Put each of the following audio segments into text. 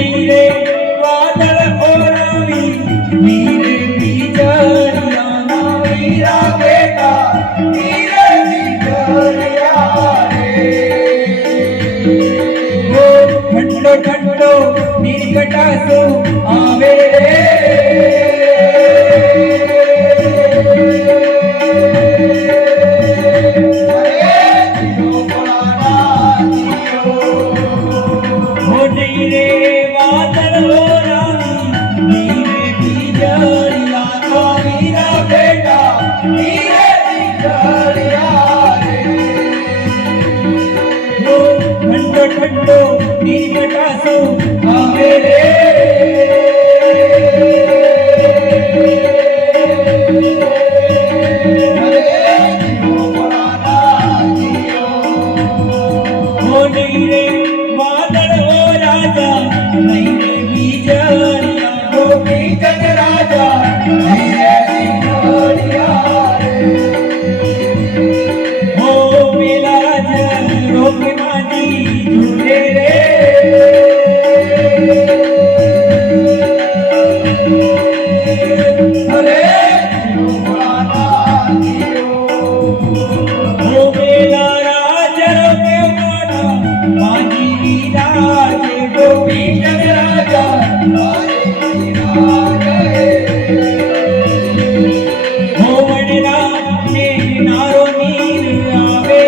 नहीं रे वादळ ओरावी नीरे बीजरिया ना वीरा बेटा नीरे बीजरिया रे ठंडो ठंडो नीरकटासो आवे रे ठंडो नीरकटासो आवे रे नहीं रे वादळ ओ राजा नहीं रे बीजरिया हो बीजन राजा नहीं रे बीजरिया हो मेला राजा रोक माझी झुले रे अरे हो मेला राजा रोक माझी राजे गोपी जन राजा हो वडला ने नारो नीर आवे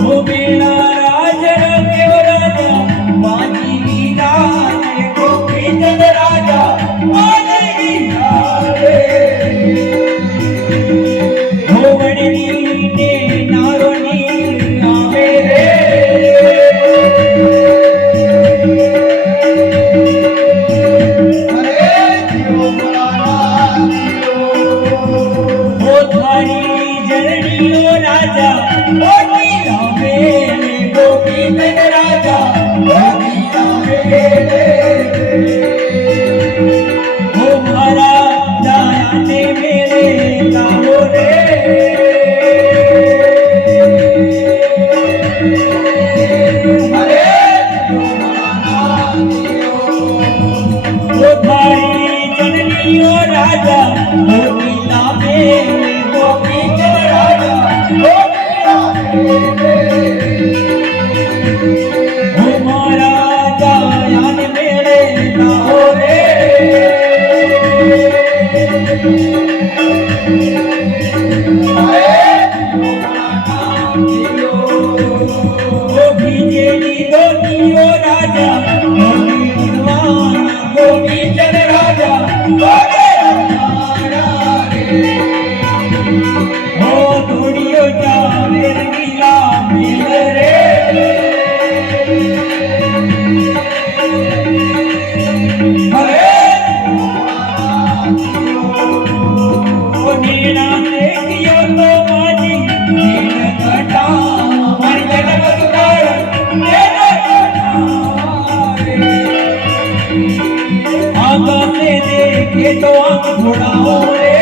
हो मेला राजा राजा माझी राजे गोपी जन राजा राजा गोपी जन राजा हो मारा जाने मेरे गाओ रे हो भारी जननी ओ राजा गोपी लावे गोपी जन राजा हो मारा जाने मेरे गाओ रे बीजेडी दोनियो राजा गोपी जन राजा हो थोड़ियो जावे रंगीला मिल रे हो नीला देखियो तो माझी नीलकटा हमारी जगत सुधार आंख से देखे तो आंख घोड़ाओ रे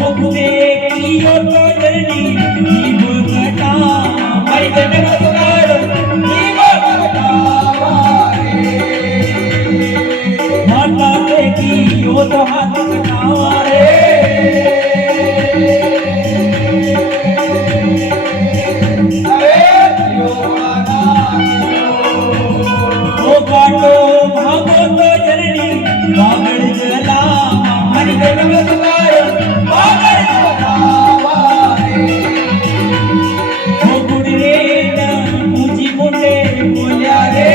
मुख देखियो तो जल्दी जीव घटा हमारी जगत सुधार जीव घटा माता देखियो तो हाथ घटावा रे ओ काटो भागो तो जल्दी बागड़ जला हमारी जगत सुधार बागड़ जला हो गुड़े ऊंची मुंडे बोलिया रे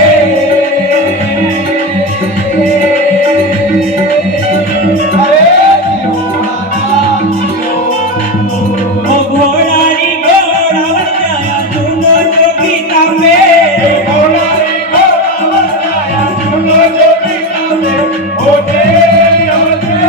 ओ घोड़ारी घोड़ावर जाया सुनो जो गीता में घोड़ारी घोड़ावर जाया सुनो जो गीता में होते होते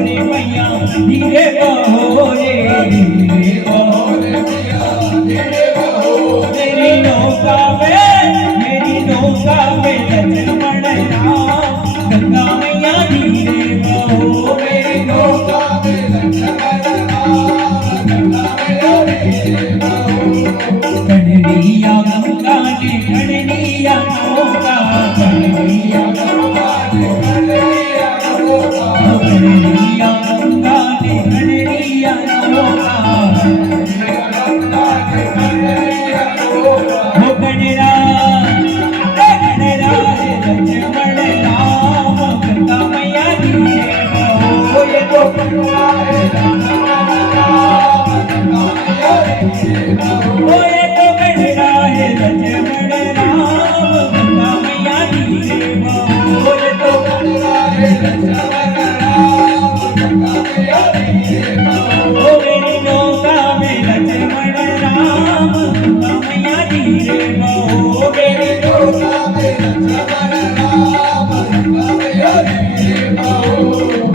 रे मैया धीरे बहो रे मेरी नौका में लक्ष्मण राम गंगा मैया धीरे बहो मेरी नौका में लक्ष्मण राम गंगा मैया धीरे बहो कन्हैया गंगा ने कन्हैया नौका कन्हैया गंगा ने कन्हैया नौका कन्हैया गंगा ने कन्हैया नौका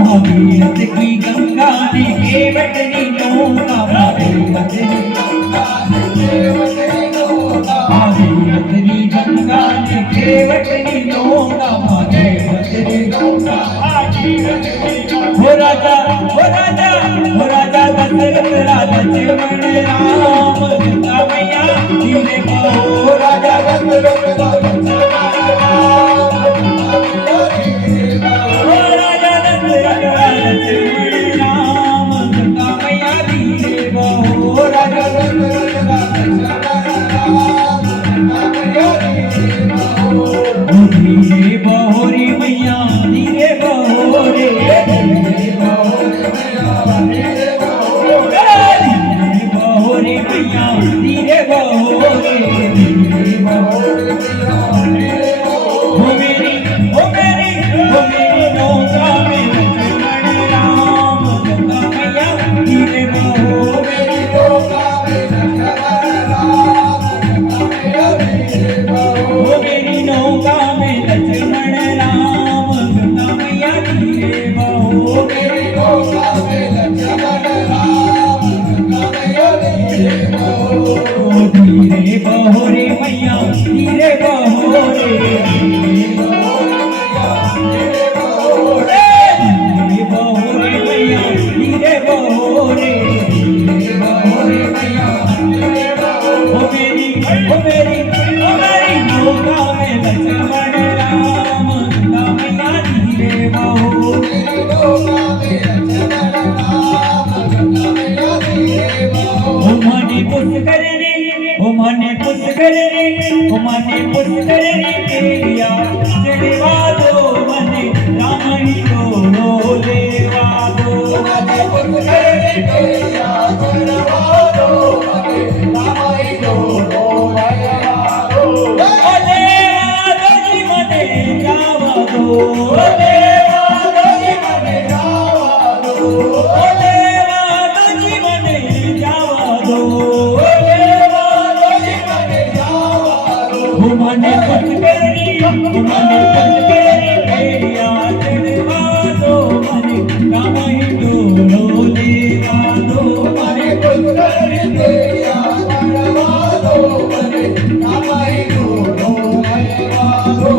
भागीरथ की गंगा ने केवटनी नौका भागीरथ की गंगा ने केवटनी नौका हो राजा दशरथ राजा लक्ष्मण राम गंगा मैया धीरे बहो राजा दशरथ राजा धीरे बहो रे मैया धीरे बहो रे धीरे बहो रे मैया धीरे बहो रे हो मेरी नौका में लक्ष्मण राम गंगा मैया धीरे बहो मेरी नौका में लक्ष्मण राम गंगा मैया धीरे बहो मेरी नौका में लक्ष्मण राम गंगा मैया धीरे बहो मेरी नौका में लक्ष्मण राम गंगा मैया धीरे बहो धीरे बहो रे मैया धीरे बहो रे धीरे बहो रे मैया धीरे बहो रे हो मेरी नौका में लक्ष्मण राम गंगा मैया धीरे बहो मेरी नौका में लक्ष्मण राम गंगा मैया धीरे बहो माने पुष्करणी तेरिया चढ़वा दो मने राम ही डोलो लेवा दो माने पुष्करणी तेरिया चढ़वा दो मने राम ही डोलो लेवा दो लेवा दो जी मने जावा दो लेवा दो जी मने जावा दो लेवा दो जी मने जावा दो मने पुष्करणी तेरिया चढ़वा दो मने राम ही डोलो लेवा दो मने पुष्करणी तेरिया चढ़वा दो मने राम ही डोलो लेवा दो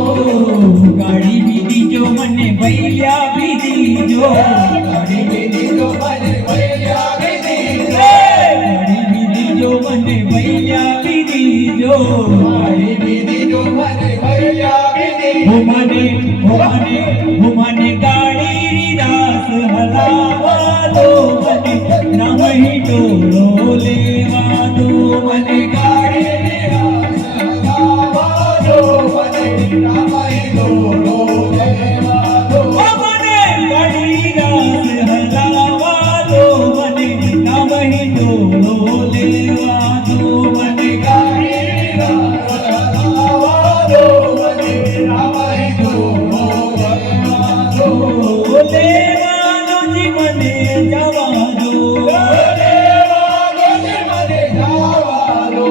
गाड़ी भी दीजो मने भैया भी दीजो गाड़ी भी दीजो मने भैया भी दीजो गाड़ी भी दीजो मने भैया भी दीजो गाड़ी भी दीजो मने भैया भी दीजो मने गाड़ी रास हलावा दो मने राम ही डोलो लेवा दो मने गाड़ी रास हलावा दो मने राम ही डोलो लेवा दो मने गाड़ी रास हलावा दो मने राम ही डोलो लेवा दो मने गाड़ी रास हलावा दो मने राम ही डोलो लेवा दो लेवा दो जी मने जावा दो लेवा दो जी मने जावा दो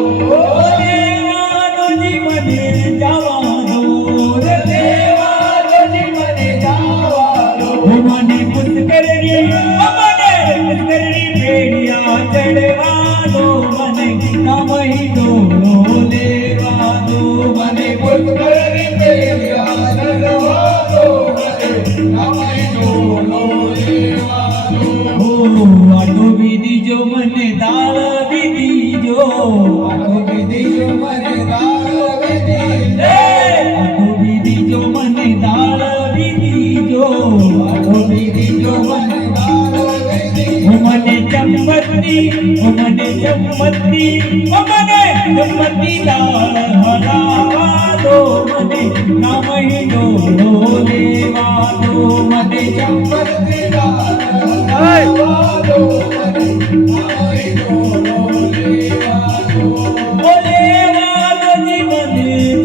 संपत्ती मने संपत्तीला हरावा दो मने नामही डोले वादो मने संपत्तीला हरावा दो मने नामही डोले वादो बोले वादो जीवन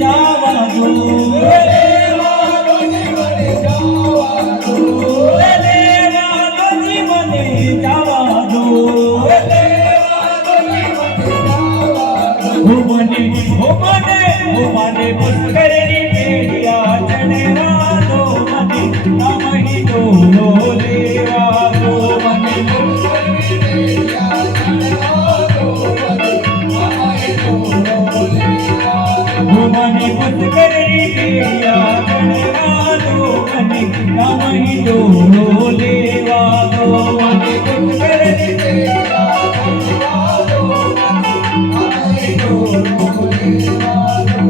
जावा दो बोले वादो जीवन जावा दो बोले वादो जीवन जावा दो बोले वादो जीवन जावा दो हो मने पुष्करणी पेरिया चढ़वा दो मने नामही डोले वादो मने पुष्करणी पेरिया चढ़वा दो मने नामही डोले वादो मने पुष्करणी पेरिया चढ़वा दो मने नामही डोले वादो मने पुष्करणी पेरिया चढ़वा दो मने नामही डोले वादो